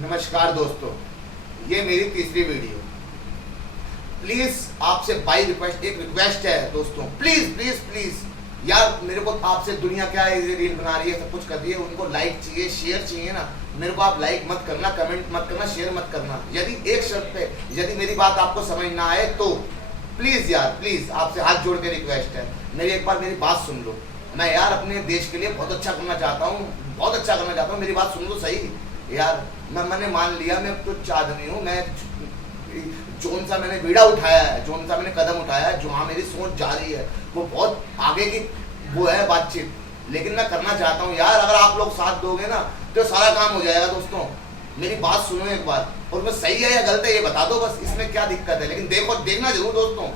नमस्कार दोस्तों, ये मेरी तीसरी वीडियो। प्लीज आपसे बाई रिक्वेस्ट, एक रिक्वेस्ट है दोस्तों, प्लीज प्लीज प्लीज यार, मेरे को आपसे दुनिया क्या है, रील बना रही है, सब कुछ कर रही है, उनको लाइक चाहिए, शेयर चाहिए ना। मेरे को आप लाइक मत करना, कमेंट मत करना, शेयर मत करना। यदि एक शर्त पे, यदि मेरी बात आपको समझ ना आए तो प्लीज यार, प्लीज आपसे हाथ जोड़ के रिक्वेस्ट है, मेरी एक बार मेरी बात सुन लो। मैं यार अपने देश के लिए बहुत अच्छा करना चाहता हूँ, बहुत अच्छा करना चाहता हूँ, मेरी बात सुन लो सही यार। मैंने मान लिया मैं तुच्छ आदमी हूँ, मैं जोन सा मैंने बीड़ा उठाया है, जोन सा मैंने कदम उठाया है, जो हाँ मेरी सोच जा रही है वो बहुत आगे की वो है बातचीत, लेकिन मैं करना चाहता हूँ यार। अगर आप लोग साथ दोगे ना तो सारा काम हो जाएगा दोस्तों। मेरी बात सुनो एक बार, और मैं सही है या गलत है ये बता दो बस, इसमें क्या दिक्कत है। लेकिन देखो, देखना जरूर दोस्तों,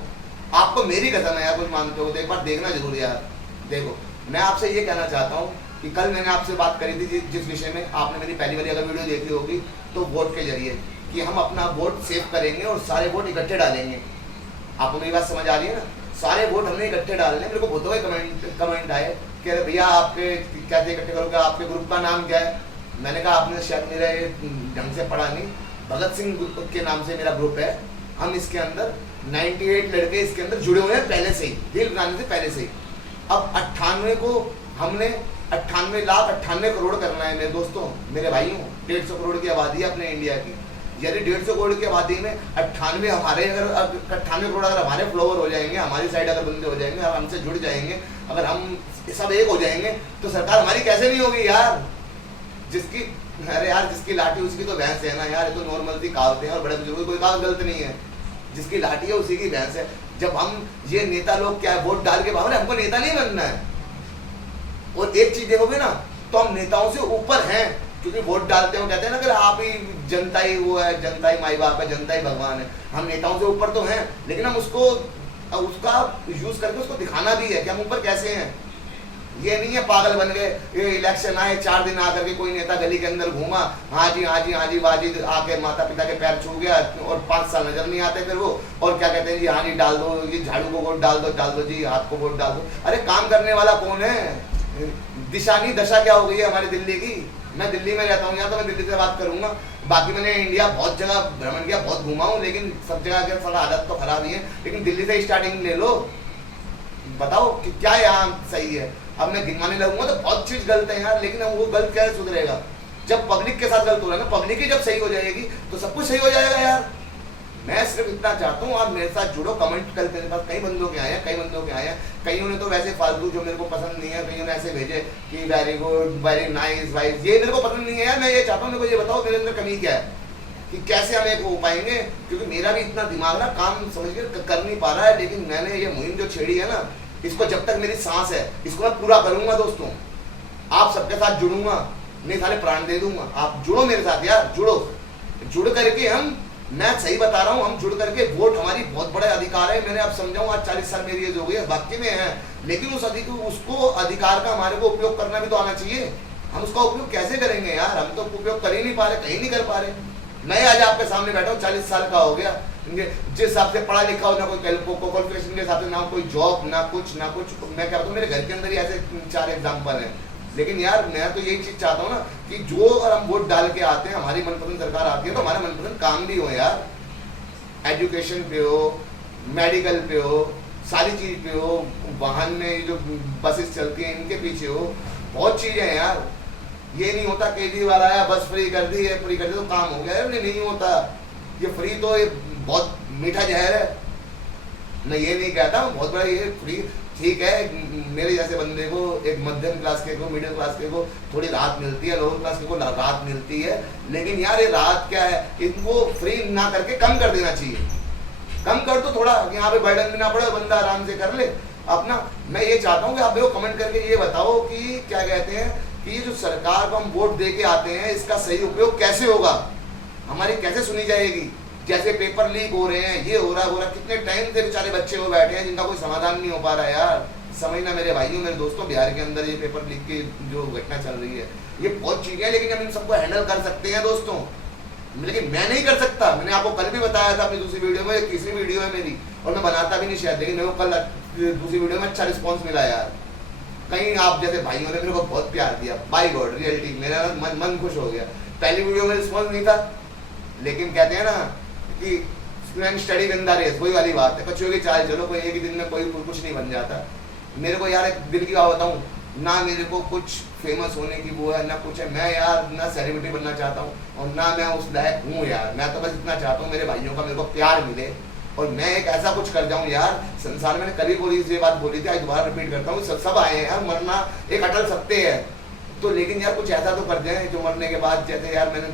आपको मेरी कसम है यार, कुछ मानते हो तो एक बार देखना जरूर यार। देखो, मैं आपसे ये कहना चाहता हूँ कि कल मैंने आपसे बात करी थी जिस विषय में, आपने मेरी पहली वाली अगर वीडियो देखी होगी तो वोट के जरिए कि हम अपना वोट सेव करेंगे और सारे वोट इकट्ठे डालेंगे। आपको मेरी बात समझ आ रही है ना? सारे वोट हमने इकट्ठे डालने। मेरे को बहुत हुए कमेंट आए कि अरे भैया आपके कैसे इकट्ठे करोगे, आपके ग्रुप का नाम क्या है? मैंने कहा आपने शायद मेरा ये ढंग से पढ़ा नहीं, भगत सिंह के नाम से मेरा ग्रुप है। हम इसके अंदर 98 लड़के इसके अंदर जुड़े हुए हैं पहले से ही, रील बनाने से पहले से ही। अब 98 को हमने 98 करोड़ करना है मेरे दोस्तों, मेरे भाइयों। 150 करोड़ की आबादी है अपने इंडिया की। यदि 150 करोड़ की आबादी में 98 हमारे, अगर 98 करोड़ अगर हमारे फ्लोवर हो जाएंगे, हमारी साइड अगर बंदे हो जाएंगे और हमसे जुड़ जाएंगे, अगर हम सब एक हो जाएंगे तो सरकार हमारी कैसे नहीं होगी यार। जिसकी, अरे यार जिसकी लाठी उसकी तो भैंस है ना यार, ये तो नॉर्मल सी कहावतें हैं और बड़े बुजुर्ग, कोई कहावत गलत नहीं है। जिसकी लाठी है उसी की भैंस है। जब हम ये नेता लोग क्या है, वोट डाल के भाव, हमको नेता नहीं बनना है। और एक चीज देखोगे ना तो हम नेताओं से ऊपर हैं, क्योंकि वोट डालते हो कहते हैं ना कि आप ही जनता ही वो है, जनता ही माई बाप है, जनता ही भगवान है। हम नेताओं से ऊपर तो हैं, लेकिन हम उसका यूज करके उसको दिखाना भी है कि हम ऊपर कैसे हैं। ये नहीं है पागल बन गए, ये इलेक्शन आए 4 दिन आकर के कोई नेता गली के अंदर घूमा, हाँ जी हाँ जी हाँ जी बाजी, आके माता पिता के पैर छू गया और 5 साल नजर नहीं आते फिर वो, और क्या कहते हैं जी हाँ जी डाल दो, ये झाड़ू को वोट डाल दो जी, हाथ को वोट डाल दो। अरे काम करने वाला कौन है? दिशा नहीं दशा क्या हो गई है हमारी दिल्ली की। मैं दिल्ली में रहता हूँ यार, तो मैं दिल्ली से बात करूंगा। बाकी मैंने इंडिया बहुत जगह भ्रमण किया, बहुत घुमा हूँ, लेकिन सब जगह के थोड़ा हालत तो खराब ही है। लेकिन दिल्ली से स्टार्टिंग ले लो, बताओ कि क्या यहाँ सही है। अब मैं गिनवाने लगूंगा तो बहुत चीज गलत है यार, लेकिन वो गलत कैसे सुधरेगा जब पब्लिक के साथ गलत हो रहा है ना। पब्लिक ही जब सही हो जाएगी तो सब कुछ सही हो जाएगा यार। मैं सिर्फ इतना चाहता हूँ आप मेरे साथ जुड़ो, कमेंट कर। मेरे पास कई बंदों के आए हैं, कईयों ने तो वैसे फालतू जो मेरे को पसंद नहीं है, कईयों ने ऐसे भेजे कि very good, very nice vice, ये मेरे को पसंद नहीं है यार। मैं ये चाहता हूँ, मेरे को ये बताओ मेरे अंदर कमी क्या है कि कैसे हम एक हो पाएंगे, क्योंकि मेरा भी इतना दिमाग ना काम समझ के कर नहीं पा रहा है। लेकिन मैंने ये मुहिम जो छेड़ी है ना, इसको जब तक मेरी सांस है इसको मैं पूरा करूंगा दोस्तों। आप सबके साथ जुड़ूंगा, नहीं सारे प्राण दे दूंगा। आप जुड़ो मेरे साथ यार, जुड़ करके हम, मैं सही बता रहा हूँ, हम जुड़ करके वोट हमारी बहुत बड़ा अधिकार है। मैंने अब समझाऊँ, आज 40 साल मेरी एज हो गई है, वाकई में है, लेकिन उसको अधिकार का हमारे को उपयोग करना भी तो आना चाहिए। हम उसका उपयोग कैसे करेंगे यार? हम तो उपयोग कर ही नहीं पा रहे, कहीं नहीं कर पा रहे। मैं आज आपके सामने बैठा हूँ, 40 साल का हो गया, जिस हिसाब से पढ़ा लिखा हो, ना कोई क्वालिफिकेशन के हिसाब से, ना कोई जॉब, ना कुछ। मैं क्या बताऊँ, मेरे घर के अंदर ही ऐसे 4 एग्जाम्पल हैं। लेकिन यार मैं तो यही चीज चाहता हूँ ना कि जो अगर हम वोट डाल के आते हैं, हमारी मनपसंद सरकार आती है, तो हमारा मनपसंद काम भी हो यार। एजुकेशन पे हो, मेडिकल पे हो, सारी चीज पे हो, वाहन में जो बसेस चलती हैं इनके पीछे हो, बहुत चीजें हैं यार। ये नहीं होता केजरीवाल आया बस फ्री कर दी है, फ्री कर दी तो काम हो गया है, नहीं होता। ये फ्री तो ये बहुत मीठा जहर है। मैं ये नहीं कहता बहुत बड़ा ये फ्री, ठीक है, मेरे जैसे बंदे को, एक मध्यम क्लास के को, मिडिल क्लास के को थोड़ी राहत मिलती है, लोअर क्लास के को राहत मिलती है। लेकिन यार ये राहत क्या है, इनको फ्री ना करके कम कर देना चाहिए। कम कर दो थोड़ा, यहाँ पे बर्डन भी ना पड़े, बंदा आराम से कर ले अपना। मैं ये चाहता हूँ कि आप देखो कमेंट करके ये बताओ कि क्या कहते हैं कि ये जो सरकार को हम वोट दे के आते हैं, इसका सही उपयोग कैसे होगा, हमारी कैसे सुनी जाएगी। जैसे पेपर लीक हो रहे हैं, ये हो रहा, कितने टाइम से बेचारे बच्चे हो बैठे हैं जिनका कोई समाधान नहीं हो पा रहा है यार। समझना मेरे भाइयों, मेरे दोस्तों, बिहार के अंदर ये पेपर लीक की जो घटना चल रही है, ये बहुत चीजें हैं, लेकिन हम इन सबको हैंडल कर सकते हैं दोस्तों। लेकिन मैं नहीं कर सकता। मैंने आपको कल भी बताया था अपनी दूसरी वीडियो में, तीसरी वीडियो है मेरी, और मैं बनाता भी नहीं शायद, लेकिन मेरे को कल दूसरी वीडियो में अच्छा रिस्पॉन्स मिला यार। कहीं आप जैसे भाइयों ने मेरे को बहुत प्यार दिया, बाय गॉड रियलिटी, मेरा मन खुश हो गया। पहली वीडियो में रिस्पॉन्स नहीं था, लेकिन कहते हैं ना कि स्टडी विन द रेस, वही वाली बात है, कछुए की चाल चलो, कोई एक ही दिन में कोई कुछ नहीं बन जाता। मेरे को यार एक दिल की बात बताऊँ, ना मेरे को कुछ फेमस होने की वो है ना कुछ है, मैं यार ना सेलिब्रिटी बनना चाहता हूँ और ना मैं उस लायक हूँ यार। मैं तो बस इतना चाहता हूँ मेरे भाइयों का मेरे को प्यार मिले और मैं एक ऐसा कुछ कर जाऊँ यार संसार। मैंने कभी बोली ये बात बोली थी, आज दोबारा रिपीट करता हूँ, सब आए हैं यार, मरना एक अटल सत्य है, तो लेकिन यार कुछ ऐसा तो कर जाए जो मरने के बाद, जैसे यार मैंने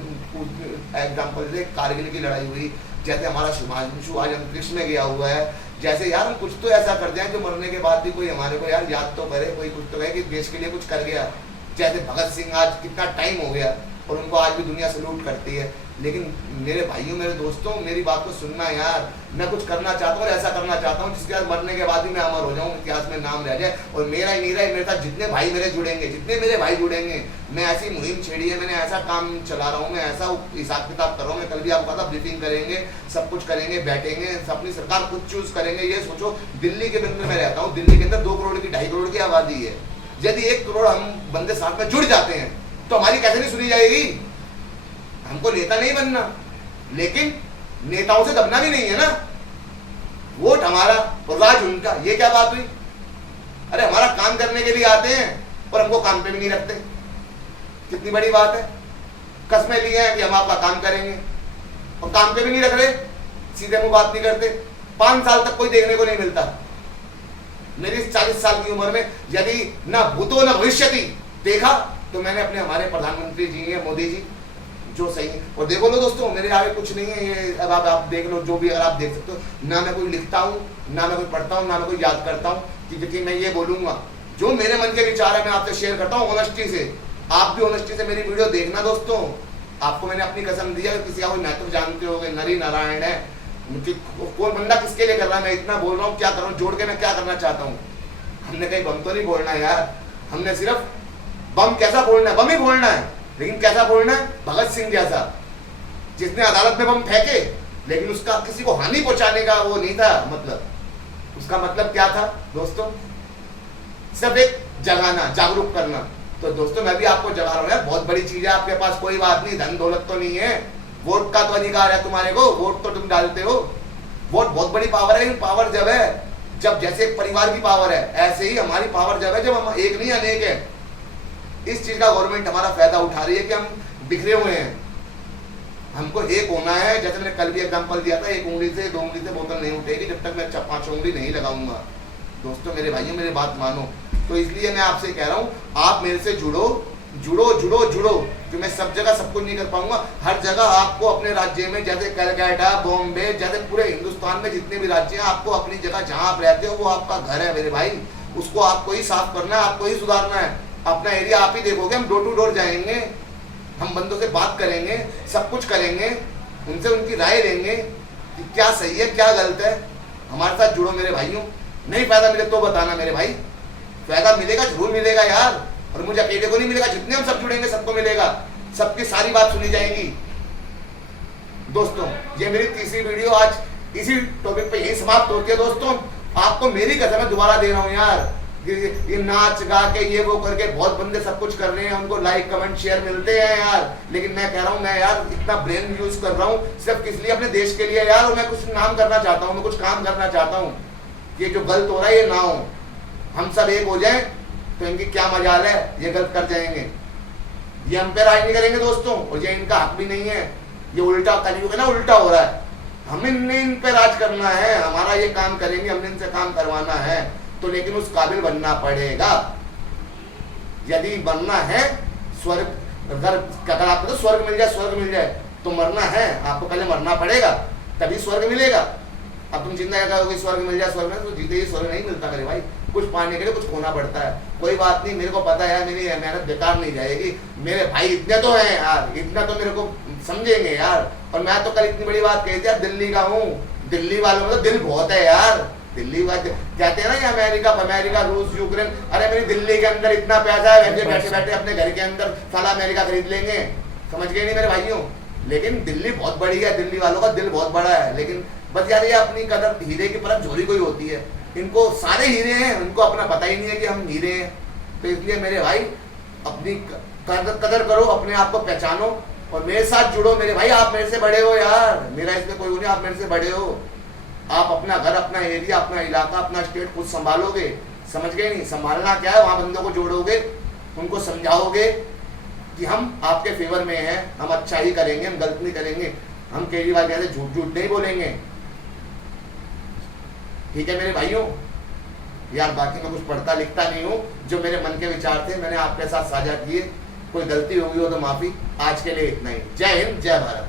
एग्जाम्पल से कारगिल की लड़ाई हुई, जैसे हमारा शुभांशु आज अंतरिक्ष में गया हुआ है, जैसे यार हम कुछ तो ऐसा कर जाए जो मरने के बाद भी कोई हमारे को यार याद तो करे, कोई कुछ तो कहे कि देश के लिए कुछ कर गया। जैसे भगत सिंह, आज कितना टाइम हो गया और उनको आज भी दुनिया सैल्यूट करती है। लेकिन मेरे भाइयों मेरे दोस्तों मेरी बात को सुनना यार, मैं कुछ करना चाहता हूँ और ऐसा करना चाहता हूँ जिसके बाद मरने के बाद भी मैं अमर हो जाऊँ, इतिहास में नाम रह जाए। और मेरा ही नहीं रहा, मेरे साथ जितने भाई मेरे जुड़ेंगे, जितने मेरे भाई जुड़ेंगे, मैं ऐसी मुहिम छेड़ी है, मैंने ऐसा काम चला रहा हूँ, मैं ऐसा हिसाब किताब कर रहा हूँ। मैं कल भी आपको पता ब्रीफिंग करेंगे, सब कुछ करेंगे, बैठेंगे, अपनी सरकार खुद चूज करेंगे। ये सोचो दिल्ली के बंदे में रहता हूँ, दिल्ली के अंदर 2 करोड़ की 2.5 करोड़ की आबादी है, यदि 1 करोड़ हम बंदे साथ में जुड़ जाते हैं तो हमारी कैसे नहीं सुनी जाएगी। हमको नेता नहीं बनना, लेकिन नेताओं से दबना भी नहीं है ना, वोट हमारा और राज उनका, ये क्या बात हुई। अरे हमारा काम करने के लिए आते हैं और हमको काम पे भी नहीं रखते, कितनी बड़ी बात है। कस्में लिए हैं कि हम आपका काम करेंगे और काम पे भी नहीं रख रहे, सीधे मुंह बात नहीं करते। 5 साल तक कोई देखने को नहीं मिलता। मेरी 40 साल की उम्र में यदि ना भूतो ना भविष्यति देखा तो मैंने अपने हमारे प्रधानमंत्री जी हैं मोदी जी जो सही है। और देखो लो दोस्तों, मेरे आगे कुछ नहीं है, ये अब आप देख लो, जो भी अगर आप देख सकते हो, ना मैं कोई लिखता हूँ, ना मैं कोई पढ़ता हूँ, ना मैं कोई याद करता हूँ कि मैं ये बोलूंगा, जो मेरे मन के विचार है मैं आपसे शेयर करता हूँ ऑनेस्टी से। आप भी ऑनेस्टी से मेरी वीडियो देखना दोस्तों। आपको मैंने अपनी कसम दी है, किसी का कोई महत्व जानते हो, नरी नारायण है, कौन बंदा किसके लिए कर रहा है, मैं इतना बोल रहा हूँ, क्या कर रहा हूँ, जोड़ के मैं क्या करना चाहता हूँ। हमने कहीं बम तो नहीं बोलना यार, हमने सिर्फ बम कैसा बोलना है, बम ही बोलना है, लेकिन कैसा बोलना है, भगत सिंह जैसा, जिसने अदालत में बम फेंके लेकिन उसका किसी को हानि पहुंचाने का वो नहीं था मतलब। उसका मतलब क्या था दोस्तों, सिर्फ एक जगाना, जागरूक करना। तो दोस्तों मैं भी आपको जगा रहा हूँ यार, बहुत बड़ी चीज है आपके पास, कोई बात नहीं, धन दौलत तो नहीं है, वोट का तो अधिकार है तुम्हारे को, वोट तो तुम डालते हो, वोट बहुत बड़ी पावर है। लेकिन पावर जब है, जब जैसे एक परिवार की पावर है, ऐसे ही हमारी पावर जब है जब हम एक नहीं अनेक है। इस चीज का गवर्नमेंट हमारा फायदा उठा रही है कि हम बिखरे हुए हैं, हमको एक होना है। जैसे मैंने कल भी एग्जांपल दिया था, 1 उंगली से 2 उंगली से बोतल नहीं उठेगी जब तक मैं 5 उंगली नहीं लगाऊंगा। दोस्तों मेरे भाइयों मेरी बात मानो। तो इसलिए मैं आपसे कह रहा हूँ, आप मेरे से जुड़ो जुड़ो जुड़ो जुड़ो, कि मैं सब जगह सब कुछ नहीं कर पाऊंगा। हर जगह आपको अपने राज्य में, जैसे कलकत्ता, बॉम्बे, जैसे पूरे हिंदुस्तान में जितने भी राज्य हैं, आपको अपनी जगह जहां आप रहते हो वो आपका घर है मेरे भाई, उसको आपको ही साफ करना है, आपको ही सुधारना है। अपना एरिया आप ही देखोगे, हम डोर टू डोर जाएंगे, हम बंदों से बात करेंगे, सब कुछ करेंगे, उनसे उनकी राय लेंगे कि क्या सही है क्या गलत है। हमारे साथ जुड़ो मेरे भाइयों। नहीं फायदा मिले तो बताना मेरे भाई, फायदा मिलेगा जरूर मिलेगा यार, और मुझे अकेले को नहीं मिलेगा, जितने हम सब जुड़ेंगे सबको मिलेगा, सबकी सारी बात सुनी जाएगी। दोस्तों ये मेरी तीसरी वीडियो आज इसी टॉपिक पे यही समाप्त होती है। दोस्तों आपको मेरी कसम मैं दोबारा दे रहा हूँ यार, ये नाच गा के ये वो करके बहुत बंदे सब कुछ कर रहे हैं, उनको लाइक कमेंट शेयर मिलते हैं यार, लेकिन मैं कह रहा हूँ मैं यार इतना ब्रेन यूज कर रहा हूँ सिर्फ किस लिए, अपने देश के लिए यार। और मैं कुछ नाम करना चाहता हूँ, मैं कुछ काम करना चाहता हूँ, ये जो गलत हो रहा है ये ना हो, हम सब एक हो जाए तो इनकी क्या मजाल है, ये गलत कर जाएंगे, ये हम पे राज नहीं करेंगे दोस्तों, और ये इनका हक भी नहीं है। ये उल्टा कलयुग है ना, उल्टा हो रहा है, हमें इन पे राज करना है, हमारा ये काम करेंगे, हमने इनसे काम करवाना है, तो लेकिन उस काबिल बनना पड़ेगा। यदि बनना है स्वर्ग, अगर आपको तो स्वर्ग मिल जाए तो मरना है, आपको पहले मरना पड़ेगा तभी स्वर्ग मिलेगा। अब तुम चिंता करोगे स्वर्ग मिल जाए, स्वर्ग में तो जीते ही स्वर्ग नहीं मिलता मेरे भाई, कुछ पाने के लिए कुछ खोना पड़ता है। कोई बात नहीं, मेरे को पता है मेरी मेहनत बेकार नहीं जाएगी, मेरे भाई इतने तो हैं यार, इतना तो मेरे को समझेंगे यार। और मैं तो कल इतनी बड़ी बात कही थी यार, दिल्ली का हूँ, दिल्ली वालों में तो दिल बहुत है यार। दिल्ली वाले कहते हैं ना ये अमेरिका रूस यूक्रेन, अरे मेरी दिल्ली के अंदर इतना पैसा है, बैठे बैठे अपने घर के अंदर साला अमेरिका खरीद लेंगे, समझ गए नहीं मेरे भाइयों। लेकिन दिल्ली बहुत बड़ी है, दिल्ली वालों का दिल बहुत बड़ा है, लेकिन बस यार ये अपनी कदर हीरे की परत झोरी कोई होती है, इनको सारे हीरे हैं, उनको अपना पता ही नहीं है कि हम हीरे हैं। तो इसलिए मेरे भाई अपनी कदर करो, अपने आप को पहचानो, और मेरे साथ जुड़ो मेरे भाई, आप मेरे से बड़े हो यार, मेरा इसमें कोई नहीं, आप मेरे से बड़े हो। आप अपना घर, अपना एरिया, अपना इलाका, अपना स्टेट खुद संभालोगे, समझ गए नहीं? संभालना क्या है, वहां बंदों को जोड़ोगे, उनको समझाओगे कि हम आपके फेवर में हैं, हम अच्छा ही करेंगे, हम गलत नहीं करेंगे, हम केजरीवाल जैसे झूठ झूठ नहीं बोलेंगे। ठीक है मेरे भाइयों यार, बाकी मैं कुछ पढ़ता लिखता नहीं हूँ, जो मेरे मन के विचार थे मैंने आपके साथ साझा किए, कोई गलती होगी हो तो माफी। आज के लिए इतना ही। जय हिंद, जय भारत।